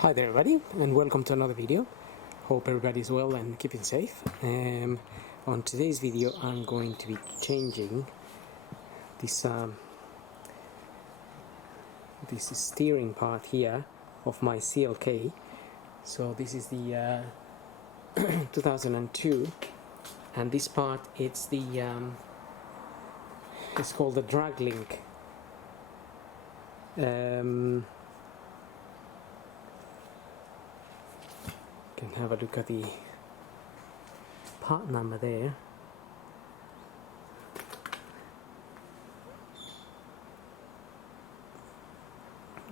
Hi there everybody, and welcome to another video. Hope everybody's well and keeping safe. On today's video I'm going to be changing this steering part here of my CLK. So this is the 2002, and this part it's called the drag link. Can have a look at the part number there.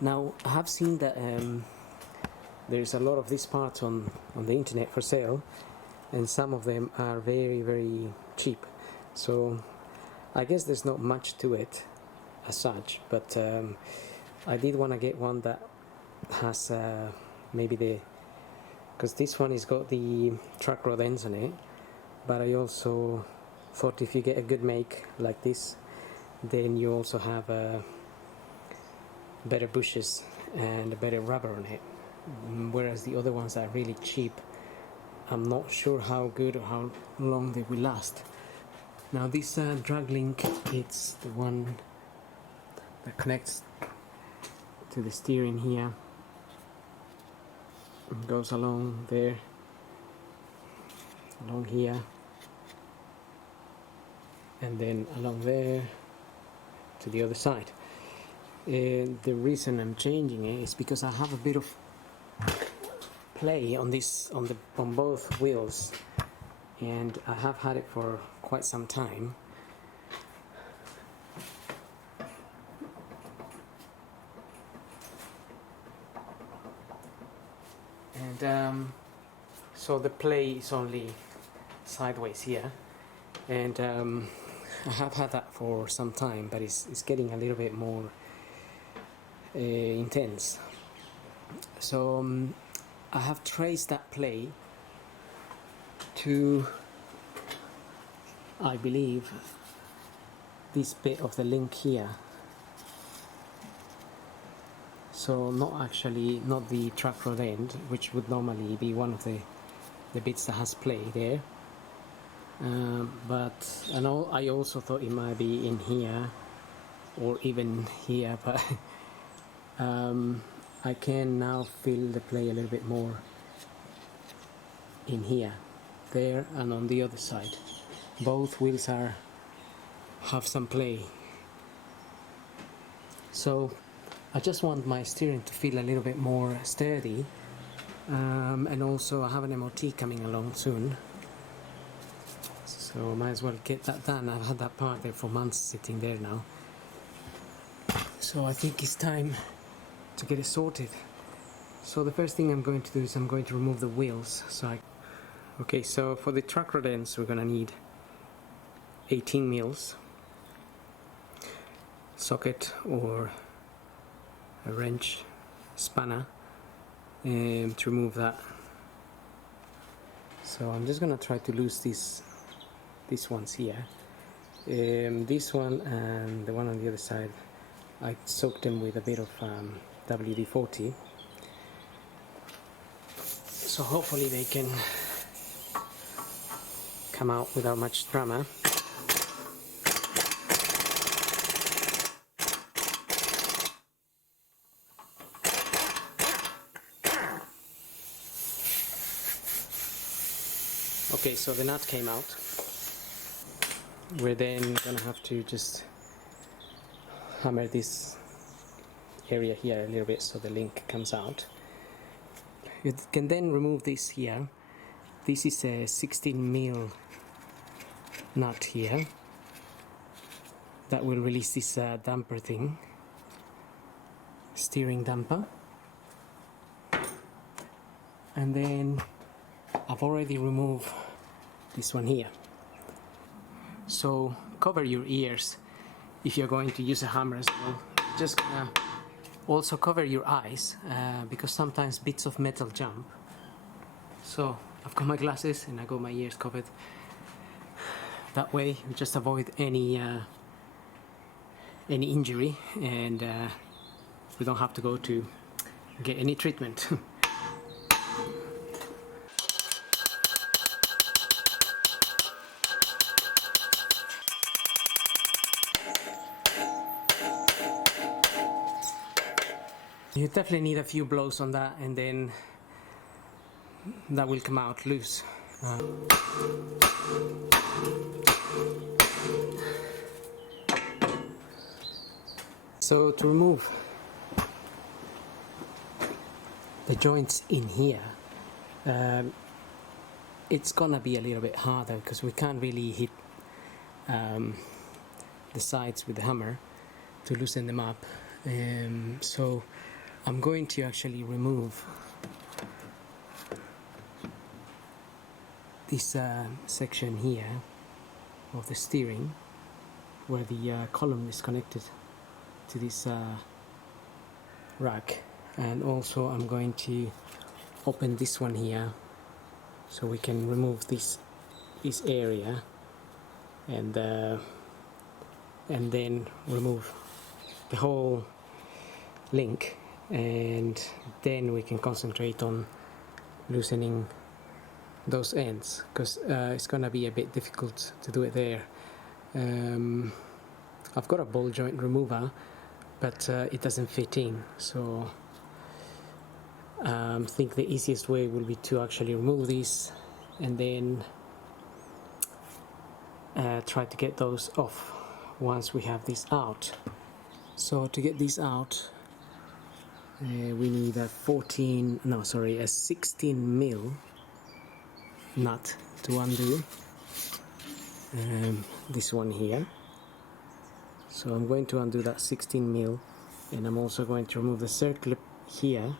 Now I have seen that there's a lot of these parts on the internet for sale, and some of them are very cheap, so I guess there's not much to it as such, but I did want to get one that has maybe because this one has got the track rod ends on it, but I also thought if you get a good make like this, then you also have better bushes and better rubber on it, whereas the other ones are really cheap. I'm not sure how good or how long they will last. Now this drag link, it's the one that connects to the steering here. It goes along there, along here, and then along there to the other side. The reason I'm changing it is because I have a bit of play on both wheels, and I have had it for quite some time. And so the play is only sideways here, and I have had that for some time, but it's getting a little bit more intense. So I have traced that play to, I believe, this bit of the link here. So not the track rod end, which would normally be one of the bits that has play there. But I also thought it might be in here or even here, but I can now feel the play a little bit more in here, there, and on the other side. Both wheels have some play. So I just want my steering to feel a little bit more sturdy, and also I have an MOT coming along soon, so I might as well get that done. I've had that part there for months sitting there now, so I think it's time to get it sorted. So the first thing I'm going to do is I'm going to remove the wheels. Okay, so for the track rod ends we're going to need 18 mils socket or a wrench spanner to remove that. So I'm just gonna try to lose these ones here. This one and the one on the other side, I soaked them with a bit of WD-40, so hopefully they can come out without much drama. Okay, so the nut came out. We're then gonna have to just hammer this area here a little bit so the link comes out. You can then remove this here. This is a 16 mil nut here that will release this damper thing, steering damper. And then I've already removed this one here. So cover your ears if you're going to use a hammer as well. Just gonna also cover your eyes because sometimes bits of metal jump. So I've got my glasses and I got my ears covered. That way we just avoid any injury, and we don't have to go to get any treatment. You definitely need a few blows on that, and then that will come out loose. So to remove the joints in here, it's gonna be a little bit harder because we can't really hit the sides with the hammer to loosen them up. So I'm going to actually remove this section here of the steering where the column is connected to this rack, and also I'm going to open this one here so we can remove this area, and then remove the whole link, and then we can concentrate on loosening those ends, because it's gonna be a bit difficult to do it there. I've got a ball joint remover, but it doesn't fit in, so I think the easiest way will be to actually remove these and then try to get those off once we have this out. So to get these out, we need a 16 mil nut to undo this one here. So I'm going to undo that 16 mil, and I'm also going to remove the circlip here,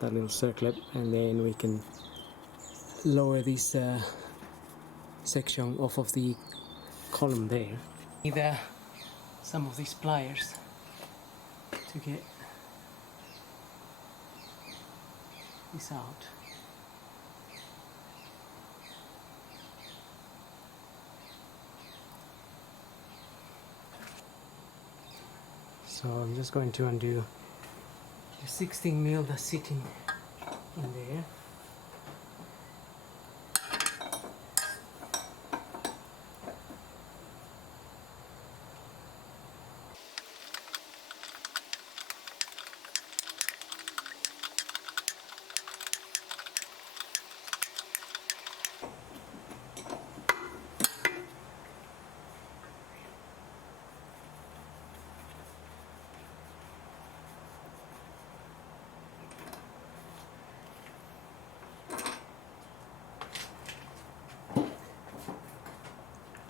that little circlip, and then we can lower this section off of the column there. Need some of these pliers to get this out. So I'm just going to undo the 16 mil that's sitting in there.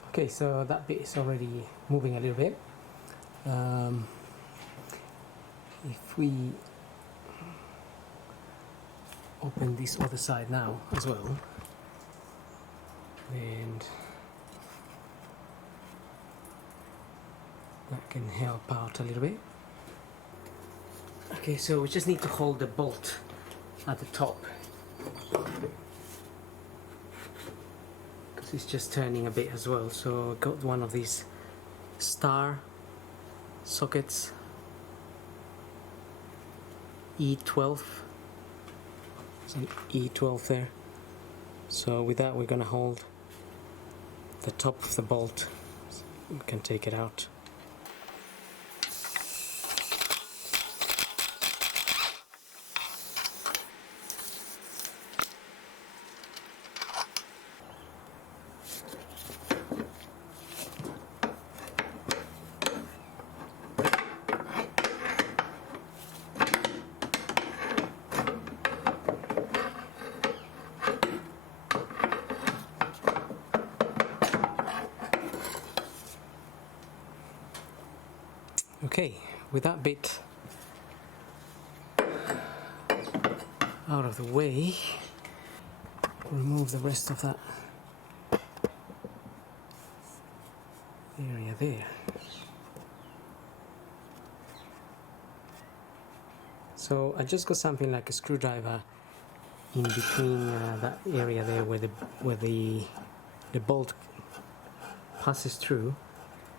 Okay, so that bit is already moving a little bit. If we open this other side now as well, and that can help out a little bit. Okay, so we just need to hold the bolt at the top, it's just turning a bit as well. So got one of these star sockets, E12, it's an E12 there. So with that we're gonna hold the top of the bolt, so we can take it out. Okay, with that bit out of the way, remove the rest of that area there. So I just got something like a screwdriver in between that area there where the bolt passes through,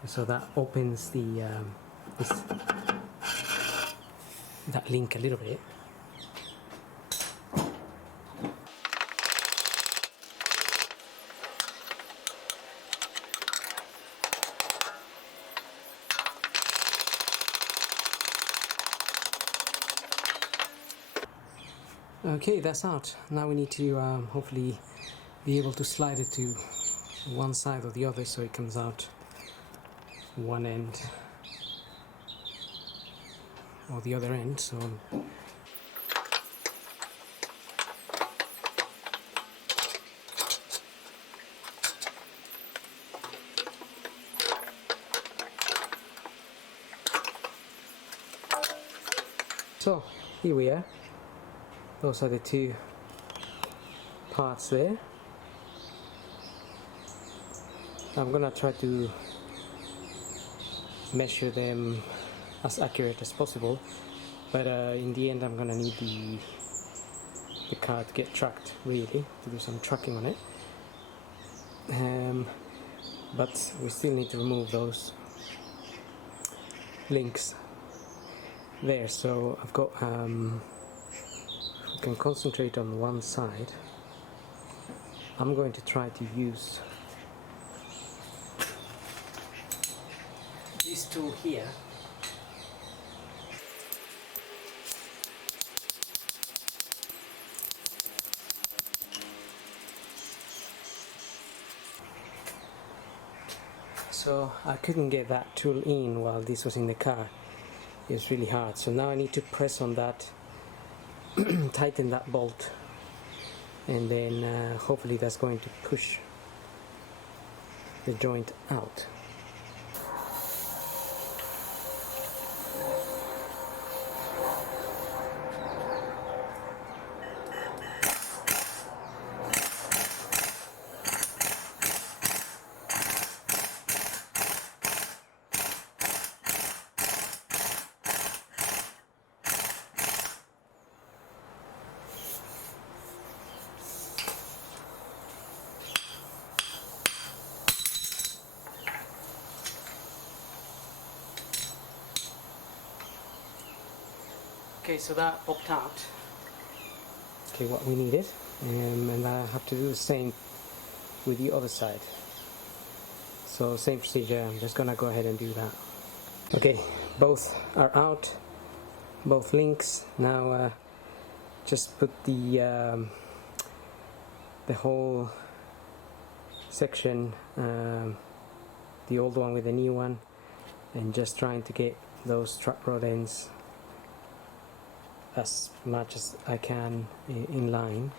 so that opens the that link a little bit. Okay, that's out. Now we need to hopefully be able to slide it to one side or the other so it comes out one end or the other end. So here we are. Those are the two parts there. I'm gonna try to measure them as accurate as possible, but in the end I'm gonna need the car to get tracked, really, to do some tracking on it. But we still need to remove those links there, so I've got we can concentrate on one side. I'm going to try to use this tool here. So I couldn't get that tool in while this was in the car. It's really hard, so now I need to press on that, tighten that bolt, and then hopefully that's going to push the joint out. Okay, so that popped out. Okay, what we needed, and I have to do the same with the other side. So same procedure, I'm just gonna go ahead and do that. Okay, both are out, both links. Now just put the whole section, the old one with the new one, and just trying to get those truck rod ends as much as I can in line.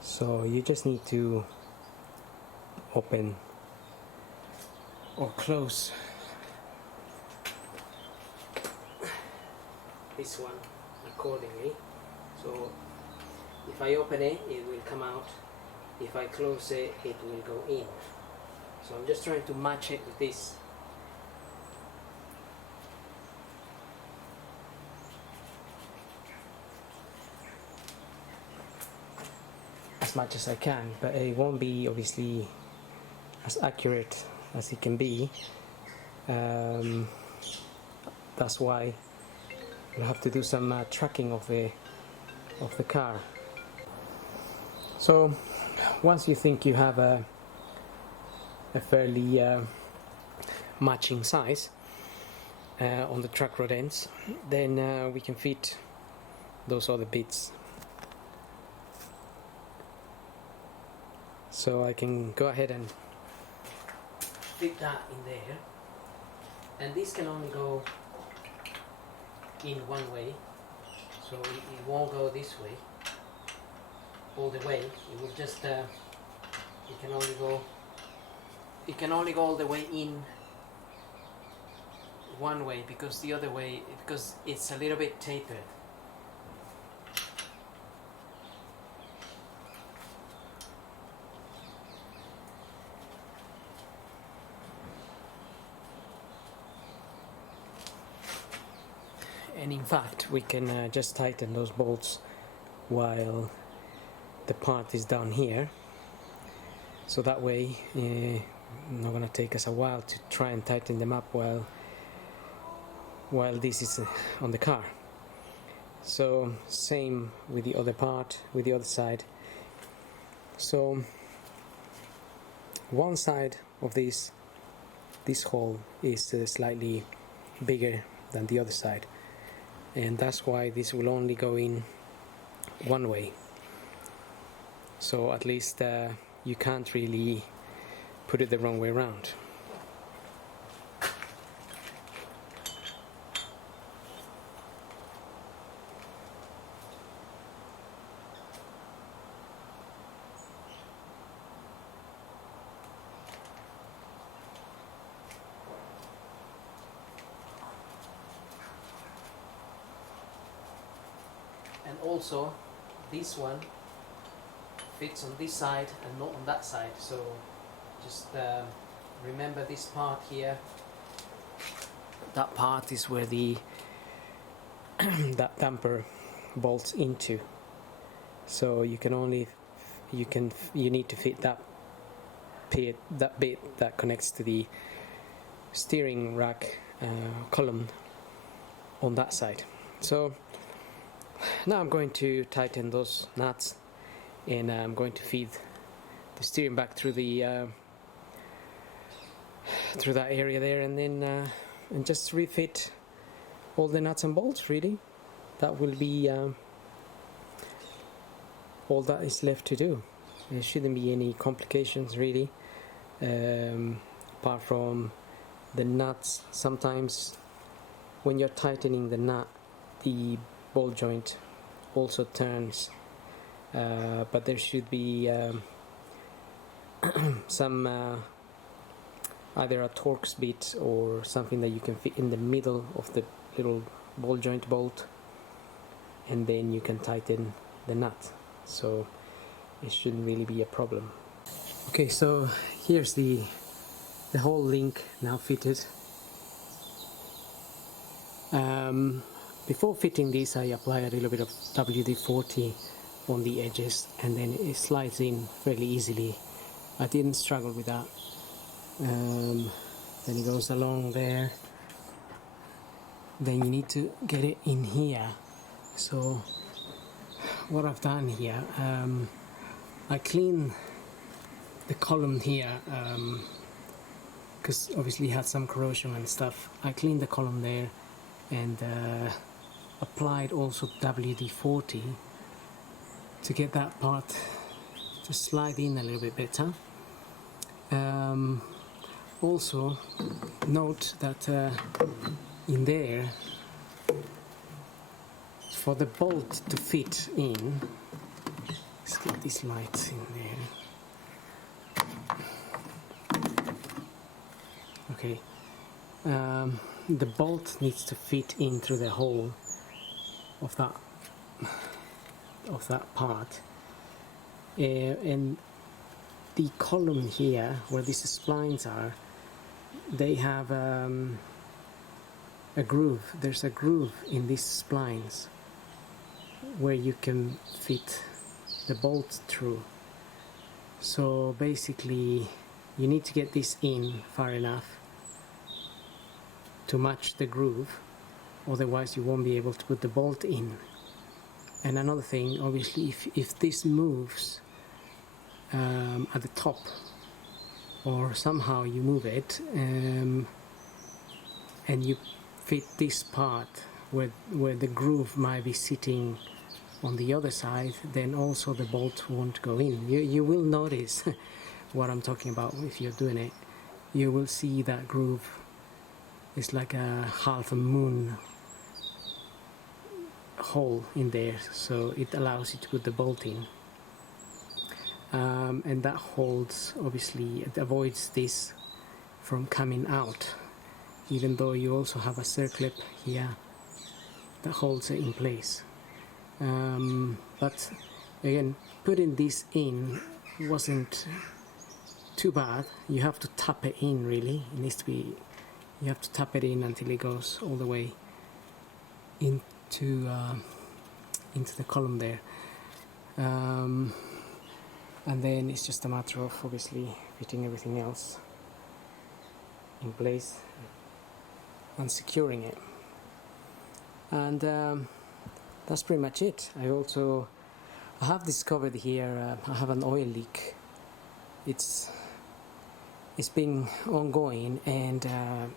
So you just need to open or close this one accordingly. So if I open it, it will come out. If I close it, it will go in. So I'm just trying to match it with this. As much as I can, but it won't be obviously as accurate as it can be. That's why we'll have to do some tracking of the car. So once you think you have a fairly matching size on the track rod ends, then we can fit those other bits. So I can go ahead and fit that in there, and this can only go in one way, so it won't go this way all the way. It will just it can only go all the way in one way, because the other way, because it's a little bit tapered. And in fact, we can just tighten those bolts while the part is down here. So that way, not going to take us a while to try and tighten them up while this is on the car. So same with the other part, with the other side. So one side of this hole is slightly bigger than the other side, and that's why this will only go in one way. So at least you can't really put it the wrong way around. And also this one fits on this side and not on that side, so just remember this part here. That part is where the that damper bolts into, so you need to fit that bit that connects to the steering rack column on that side. So now I'm going to tighten those nuts, and I'm going to feed the steering back through the through that area there, and then and just refit all the nuts and bolts. Really, that will be all that is left to do. There shouldn't be any complications really, apart from the nuts. Sometimes when you're tightening the nut, the ball joint also turns, but there should be some either a Torx bit or something that you can fit in the middle of the little ball joint bolt, and then you can tighten the nut, so it shouldn't really be a problem. Okay, so here's the whole link now fitted. Before fitting this, I apply a little bit of WD-40 on the edges, and then it slides in fairly easily. I didn't struggle with that. Then it goes along there. Then you need to get it in here. So what I've done here, I clean the column here, because obviously it had some corrosion and stuff. I cleaned the column there and applied also WD-40 to get that part to slide in a little bit better. Also note that in there, for the bolt to fit in, let's get this light in there. Okay, the bolt needs to fit in through the hole of that part, and the column here where these splines are, they have a groove. There's a groove in these splines where you can fit the bolt through. So basically you need to get this in far enough to match the groove, otherwise you won't be able to put the bolt in. And another thing, obviously, if this moves at the top, or somehow you move it, and you fit this part where the groove might be sitting on the other side, then also the bolt won't go in. You will notice what I'm talking about if you're doing it. You will see that groove is like a half a moon hole in there, so it allows you to put the bolt in, and that holds, obviously it avoids this from coming out, even though you also have a circlip here that holds it in place. But again, putting this in wasn't too bad. You have to tap it in, really. It needs to be, you have to tap it in until it goes all the way into the column there, and then it's just a matter of obviously fitting everything else in place and securing it, and that's pretty much it. I have discovered here I have an oil leak. It's been ongoing, and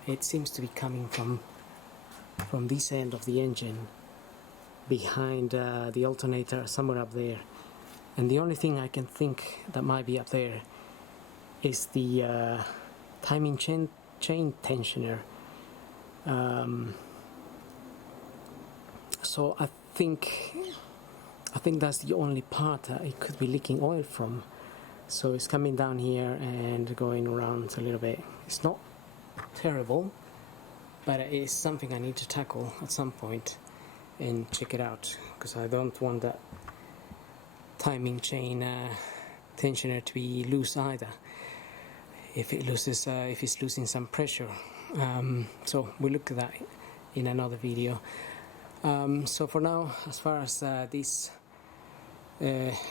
it seems to be coming from from this end of the engine behind the alternator, somewhere up there. And the only thing I can think that might be up there is the timing chain tensioner. So I think that's the only part that it could be leaking oil from. So it's coming down here and going around a little bit. It's not terrible, but it is something I need to tackle at some point and check it out, because I don't want that timing chain tensioner to be loose either. If it's losing some pressure. So we'll look at that in another video. So for now, as far as this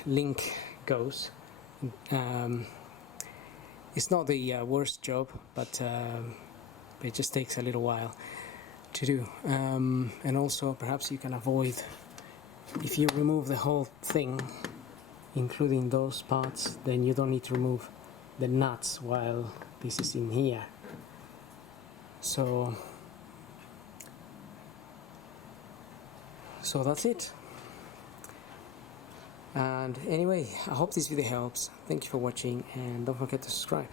link goes, it's not the worst job, but it just takes a little while to do. And also perhaps you can avoid, if you remove the whole thing, including those parts, then you don't need to remove the nuts while this is in here. So that's it. And anyway, I hope this video helps. Thank you for watching, and don't forget to subscribe.